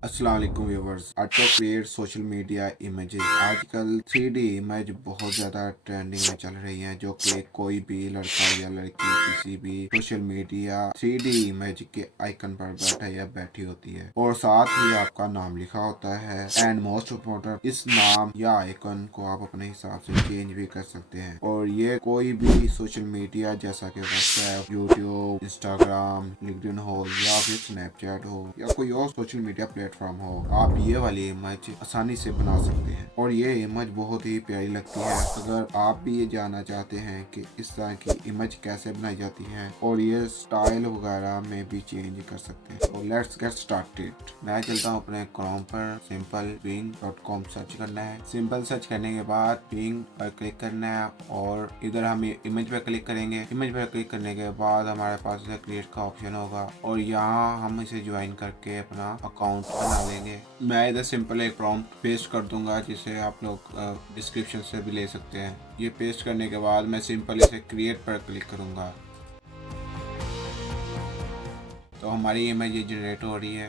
अस्सलाम वालेकुम viewers. Auto create social media images आजकल 3D इमेज बहुत ज़्यादा ट्रेंडिंग में चल रही हैं, जो कि कोई भी लड़का या लड़की किसी भी सोशल मीडिया 3D इमेज के आइकन पर बैठा या बैठी होती है और साथ ही आपका नाम लिखा होता है। एंड मोस्ट इम्पोर्टेंट, इस नाम या आइकन को आप अपने हिसाब से चेंज भी कर सकते हैं और ये कोई भी सोशल मीडिया जैसा कि व्हाट्सएप, यूट्यूब, इंस्टाग्राम, लिंक्डइन हो या फिर स्नैपचैट हो या कोई और सोशल मीडिया प्लेटफॉर्म हो, आप ये वाली इमेज आसानी से बना सकते हैं और ये इमेज बहुत ही प्यारी लगती है। अगर आप भी ये जानना चाहते हैं कि इस तरह की इमेज कैसे बनाई जाती है और ये स्टाइल वगैरह में भी चेंज कर सकते हैं, तो लेट्स गेट स्टार्टेड। मैं चलता हूँ अपने क्रोम पर। सिंपल bing.com सर्च करना है। सिंपल सर्च करने के बाद बिंग पर क्लिक करना है और इधर हम इमेज पर क्लिक करेंगे। इमेज पर क्लिक करने के बाद हमारे पास क्रिएट का ऑप्शन होगा और यहाँ हम इसे ज्वाइन करके अपना अकाउंट बना लेंगे। मैं इधर सिंपल एक प्रॉम्प्ट पेस्ट कर दूंगा, जिसे आप लोग डिस्क्रिप्शन से भी ले सकते हैं। ये पेस्ट करने के बाद मैं सिंपल इसे क्रिएट पर क्लिक करूंगा तो हमारी इमेज ये जनरेट हो रही है।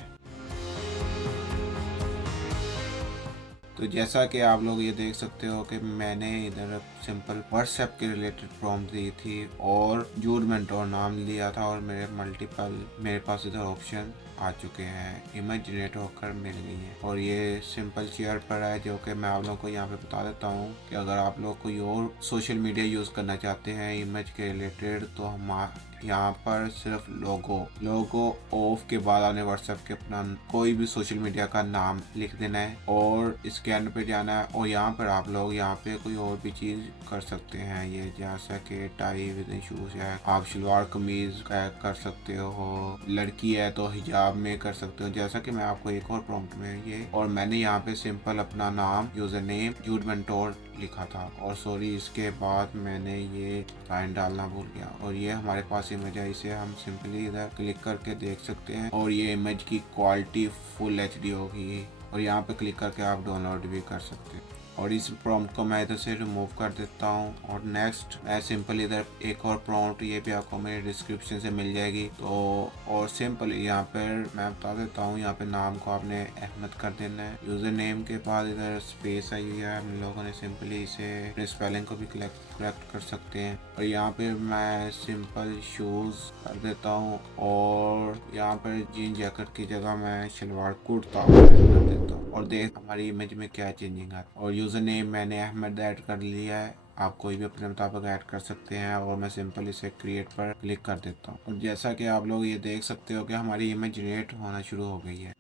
तो जैसा कि आप लोग ये देख सकते हो कि मैंने इधर सिंपल व्हाट्सएप के रिलेटेड प्रॉम्प्ट दी थी और जूड मेंटोर नाम लिया था और मेरे पास इधर ऑप्शन आ चुके हैं। इमेज जनरेट होकर मिल गई है और ये सिंपल शेयर पर है, जो कि मैं आप लोगों को यहाँ पे बता देता हूँ कि अगर आप लोग कोई और सोशल मीडिया यूज़ करना चाहते हैं इमेज के रिलेटेड, तो हम यहाँ पर सिर्फ लोगो ऑफ के बाद आने व्हाट्सएप के अपना कोई भी सोशल मीडिया का नाम लिख देना है और स्कैन पे जाना है और यहाँ पर आप लोग यहाँ पे कोई और भी चीज़ कर सकते हैं। ये जैसा कि टाई विद शूज है, आप शलवार कमीज कर सकते हो, लड़की है तो हिजाब में कर सकते हो, जैसा कि मैं आपको एक और प्रॉम्प्ट में ये और मैंने यहाँ पे सिंपल अपना नाम यूजर नेम जूड मेंटोर लिखा था और सॉरी इसके बाद मैंने ये लाइन डालना भूल गया और ये हमारे पास इमेज है। इसे हम सिंपली इधर क्लिक करके देख सकते हैं और ये इमेज की क्वालिटी फुल HD होगी और यहाँ पे क्लिक करके आप डाउनलोड भी कर सकते हैं और इस प्रॉम्प्ट को मैं इधर से रिमूव कर देता हूँ और नेक्स्ट मैं सिंपल इधर एक और प्रॉम्प्ट, ये भी आपको मेरे डिस्क्रिप्शन से मिल जाएगी। तो और सिंपल यहाँ पर मैं बता देता हूँ, यहाँ पे नाम को आपने अहमद कर देना है। यूजर नेम के बाद इधर स्पेस आई हुई है, हम लोगों ने सिंपली इसे अपने स्पेलिंग को भी करेक्ट कर सकते हैं और यहाँ पे मैं सिंपल शूज कर देता हूँ और यहाँ पर जीन जैकेट की जगह मैं शलवार कुर्ता कर देता हूँ और देख हमारी इमेज में क्या चेंजिंग है। और यूजर नेम मैंने अहमद ऐड कर लिया है, आप कोई भी अपने मुताबिक ऐड कर सकते हैं और मैं सिंपल इसे क्रिएट पर क्लिक कर देता हूँ और जैसा कि आप लोग ये देख सकते हो कि हमारी इमेज जनरेट होना शुरू हो गई है।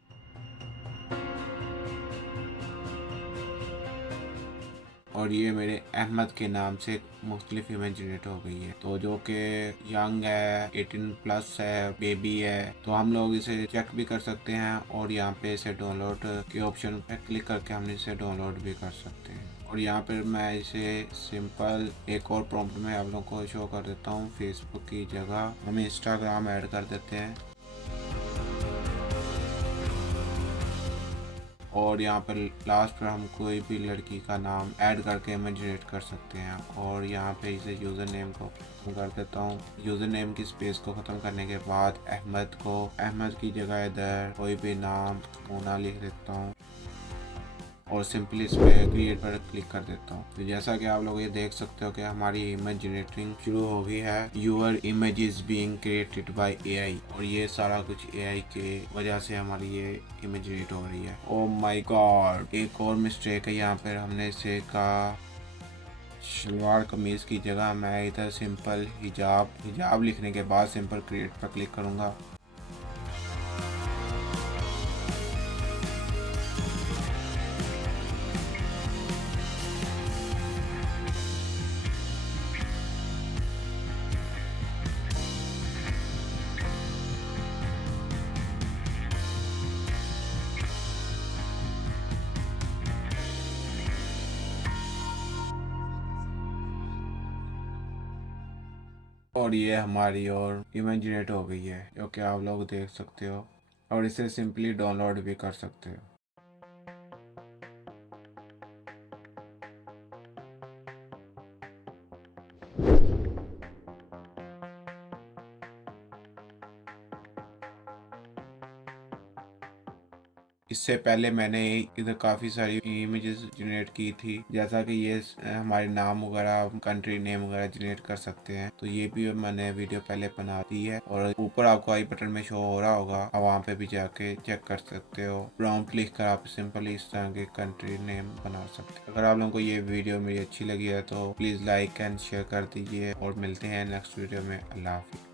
और ये मेरे अहमद के नाम से मुख्तलिफ इमेज जनरेट हो गई है, तो जो कि यंग है, 18+ है, बेबी है, तो हम लोग इसे चेक भी कर सकते हैं और यहाँ पे इसे डाउनलोड के ऑप्शन पे क्लिक करके हम इसे डाउनलोड भी कर सकते हैं। और यहाँ पर मैं इसे सिंपल एक और प्रॉम्प्ट में आप लोगों को शो कर देता हूँ। फेसबुक की जगह हम इंस्टाग्राम ऐड कर देते हैं और यहाँ पर लास्ट पर हम कोई भी लड़की का नाम ऐड करके इमेज जनरेट कर सकते हैं और यहाँ पे इसे यूज़र नेम को खत्म कर देता हूँ। यूज़र नेम की स्पेस को ख़त्म करने के बाद अहमद की जगह इधर कोई भी नाम मोना लिख देता हूँ और सिंपली इस पे क्रिएट पर क्लिक कर देता हूँ। तो जैसा कि आप लोग ये देख सकते हो कि हमारी इमेज जनरेटिंग शुरू हो गई है। Your image is being created by AI और ये सारा कुछ AI के वजह से हमारी ये इमेज जनरेट हो रही है। ओ माय गॉड, एक और मिस्टेक है यहाँ पर, हमने इसे कहा शलवार कमीज की जगह मैं इधर सिंपल हिजाब लिखने के बाद सिंपल क्रिएट पर क्लिक करूँगा। और ये हमारी और इमेज जनरेट हो गई है, जो कि आप लोग देख सकते हो और इसे सिंपली डाउनलोड भी कर सकते हो। इससे पहले मैंने इधर काफी सारी इमेजेस जनरेट की थी, जैसा कि ये हमारे नाम वगैरह, कंट्री नेम वगैरह जनरेट कर सकते हैं। तो ये भी मैंने वीडियो पहले बना दी है और ऊपर आपको आई बटन में शो हो रहा होगा, आप वहाँ पे भी जाके चेक कर सकते हो। प्रॉम्प्ट लिख कर आप सिंपली इस तरह के कंट्री नेम बना सकते हो। अगर आप लोगों को ये वीडियो मेरी अच्छी लगी है तो प्लीज लाइक एंड शेयर कर दीजिए और मिलते हैं नेक्स्ट वीडियो में। अल्लाह हाफिज़।